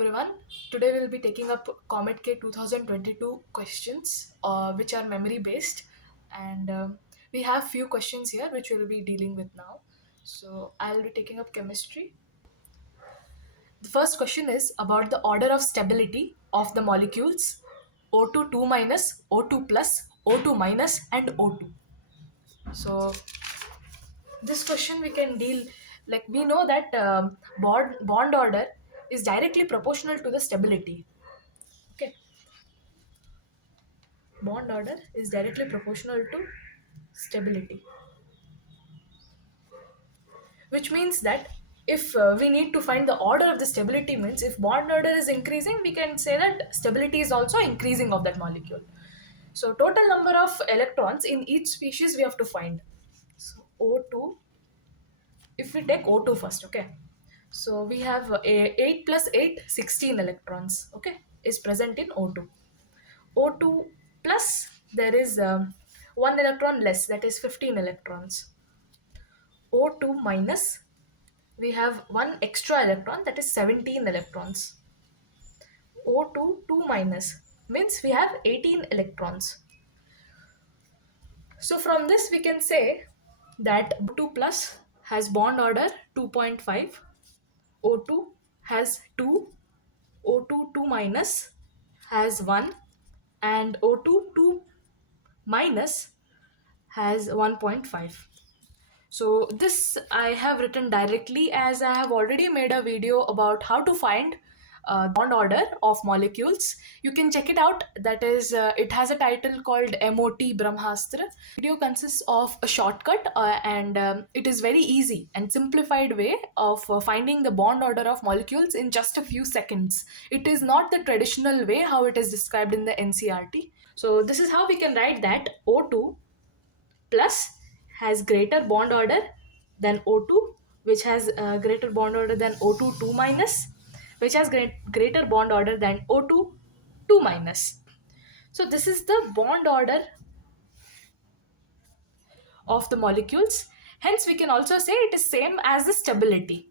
everyone. Today we'll be taking up COMEDK 2022 questions, which are memory based, and we have few questions here which we'll be dealing with now. So I'll be taking up chemistry. The first question is about the order of stability of the molecules O2 2 minus, O2 plus, O2 minus, and O2. So this question we can deal, like we know that bond order is directly proportional to the stability. Okay, bond order is directly proportional to stability, which means that if we need to find the order of the stability, means if bond order is increasing, we can say that stability is also increasing of that molecule. So total number of electrons in each species we have to find. So O2, if we take O2 first, okay, so we have 8 plus 8, 16 electrons, okay, is present in O2. O2 plus, there is one electron less, that is 15 electrons. O2 minus, we have one extra electron, that is 17 electrons. O2 2 minus means we have 18 electrons. So from this we can say that O2 plus has bond order 2.5, O2 has 2, O2 2 minus has 1, and O2 2 minus has 1.5. So this I have written directly, as I have already made a video about how to find bond order of molecules. You can check it out. That is, it has a title called MOT Brahmastra. Video consists of a shortcut, and it is very easy and simplified way of finding the bond order of molecules in just a few seconds. It is not the traditional way how it is described in the NCRT. So this is how we can write that O2 plus has greater bond order than O2, which has greater bond order than O2 2 minus, which has greater bond order than O2 2 minus. So this is the bond order of the molecules. Hence, we can also say it is same as the stability.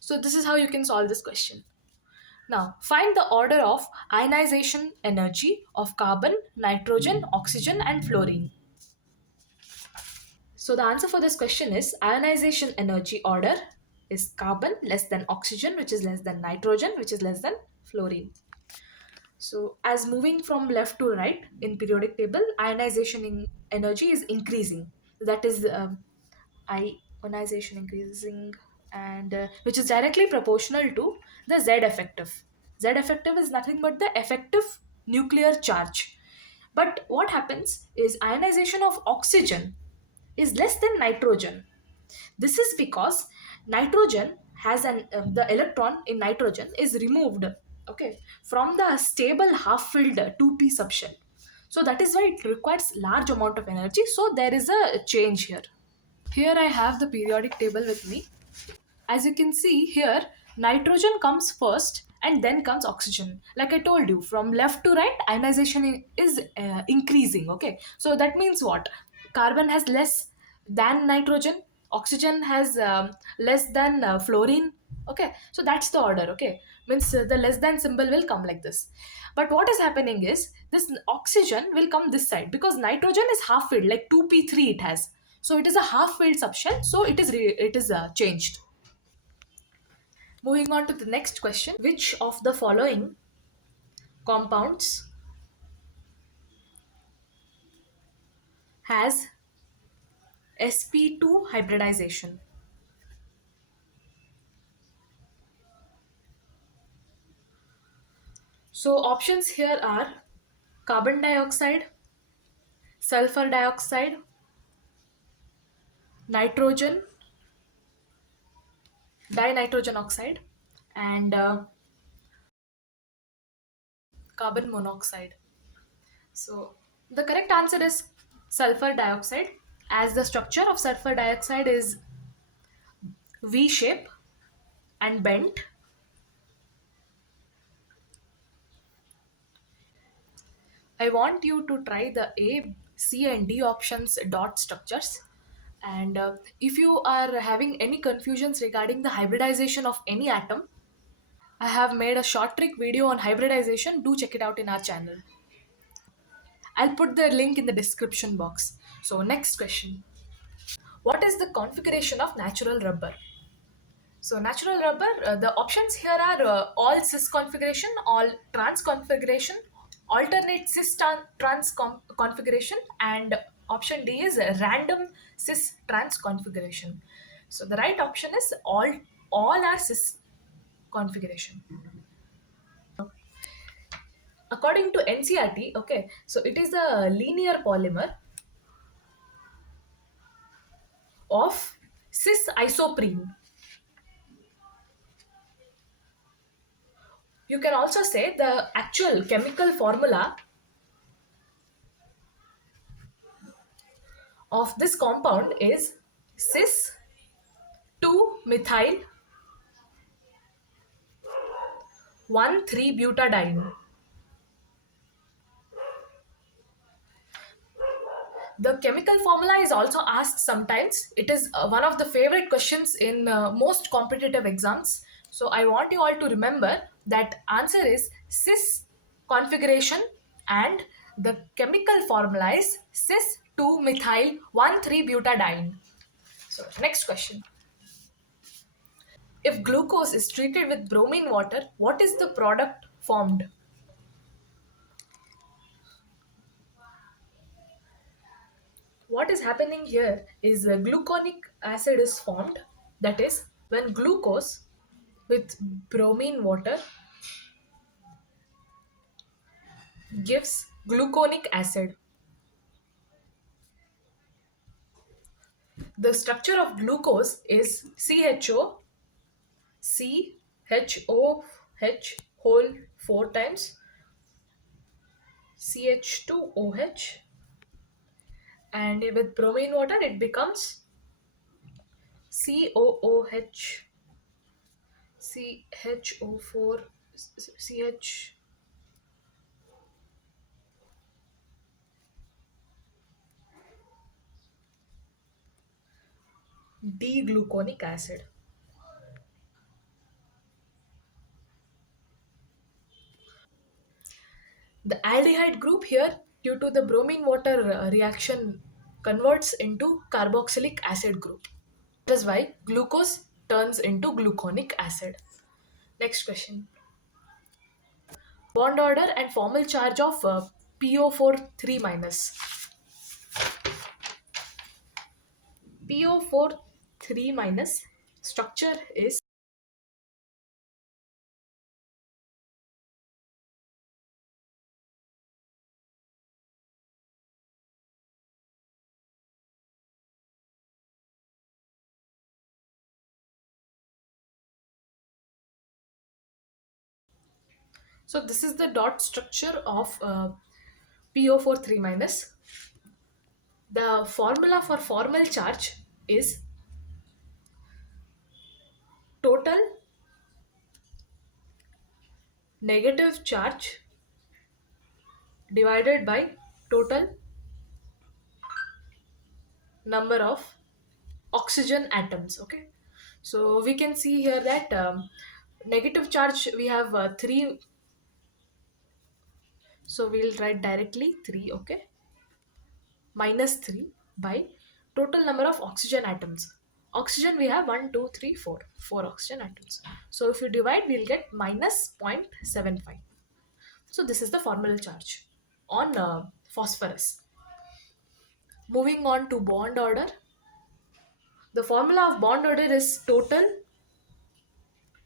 So this is how you can solve this question. Now, find the order of ionization energy of carbon, nitrogen, oxygen, and fluorine. So the answer for this question is ionization energy order is carbon less than oxygen, which is less than nitrogen, which is less than fluorine. So as moving from left to right in periodic table, ionization in energy is increasing. That is ionization increasing, and which is directly proportional to the Z effective. Z effective is nothing but the effective nuclear charge. But what happens is ionization of oxygen is less than nitrogen. This is because nitrogen has the electron in nitrogen is removed, okay, from the stable half filled 2p subshell. So that is why it requires large amount of energy. So there is a change here. Here I have the periodic table with me. As you can see here, nitrogen comes first and then comes oxygen. Like I told you, from left to right, ionization is increasing. Okay, so that means what? Carbon has less than nitrogen, oxygen has less than fluorine. Okay, so that's the order. Okay, means the less than symbol will come like this. But what is happening is this oxygen will come this side because nitrogen is half filled, like 2p3 it has. So it is a half filled subshell, so it is changed. Moving on to the next question. Which of the following compounds has sp2 hybridization? So options here are carbon dioxide, sulfur dioxide, nitrogen, dinitrogen oxide, and carbon monoxide. So the correct answer is sulfur dioxide, as the structure of sulfur dioxide is V shape and bent. I want you to try the A, C, and D options dot structures. And if you are having any confusions regarding the hybridization of any atom, I have made a short trick video on hybridization. Do check it out in our channel. I'll put the link in the description box. So, next question. What is the configuration of natural rubber? So, natural rubber, the options here are all cis configuration, all trans configuration, alternate cis trans configuration, and option D is random cis trans configuration. So, the right option is all are cis configuration. According to NCRT, okay, so it is a linear polymer of cis isoprene. You can also say the actual chemical formula of this compound is cis 2 methyl 1 3 butadiene. The chemical formula is also asked sometimes. It is one of the favorite questions in most competitive exams. So I want you all to remember that answer is cis configuration, and the chemical formula is cis 2 methyl 1 3 butadiene. So next question. If glucose is treated with bromine water, what is the product formed? What is happening here is gluconic acid is formed. That is, when glucose with bromine water gives gluconic acid. The structure of glucose is CHOH whole 4 times CH2OH, and with bromine water it becomes COOH CHO4 CH D-gluconic acid. The aldehyde group here, due to the bromine water reaction, converts into carboxylic acid group. That is why glucose turns into gluconic acid. Next question. Bond order and formal charge of PO4 3 minus. PO4 3 minus structure is, so this is the dot structure of PO4 3 minus. The formula for formal charge is total negative charge divided by total number of oxygen atoms. Okay, so we can see here that negative charge we have 3, so we'll write directly 3. Okay, minus 3 by total number of oxygen atoms. Oxygen we have 1 2 3 4, 4 oxygen atoms. So if you divide, we'll get minus 0.75. So this is the formal charge on phosphorus. Moving on to bond order. The formula of bond order is total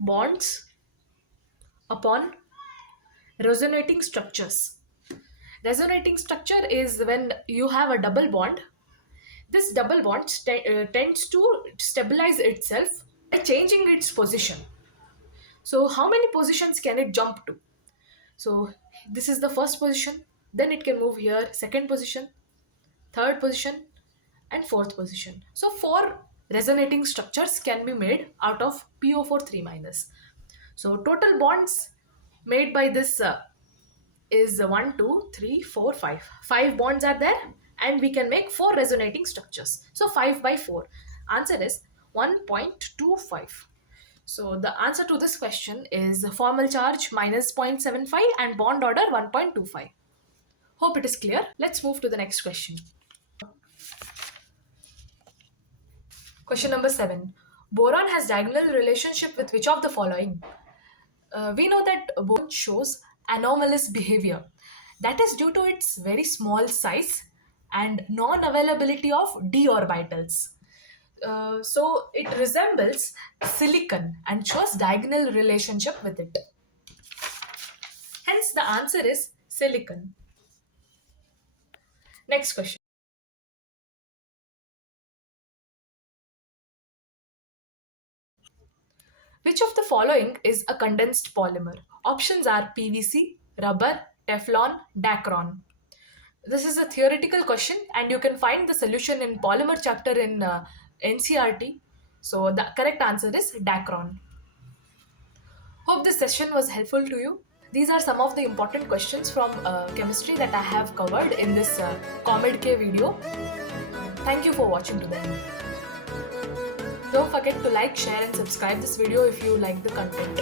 bonds upon resonating structures. Resonating structure is when you have a double bond. This double bond tends to stabilize itself by changing its position. So, how many positions can it jump to? So, this is the first position, then it can move here, second position, third position, and fourth position. So, four resonating structures can be made out of PO4 3 minus. So, total bonds made by this is 1 2 3 4 5. 5 bonds are there, and we can make 4 resonating structures. So 5 by 4, answer is 1.25. So the answer to this question is formal charge minus 0.75 and bond order 1.25. Hope it is clear. Let's move to the next question. Question number 7. Boron has diagonal relationship with which of the following? We know that boron shows anomalous behavior. That is due to its very small size and non-availability of d orbitals. So it resembles silicon and shows diagonal relationship with it. Hence, the answer is silicon. Next question. Which of the following is a condensed polymer? Options are PVC, rubber, Teflon, Dacron. This is a theoretical question, and you can find the solution in polymer chapter in NCRT. So the correct answer is Dacron. Hope this session was helpful to you. These are some of the important questions from chemistry that I have covered in this COMEDK video. Thank you for watching to the end. Don't forget to like, share and subscribe this video if you like the content.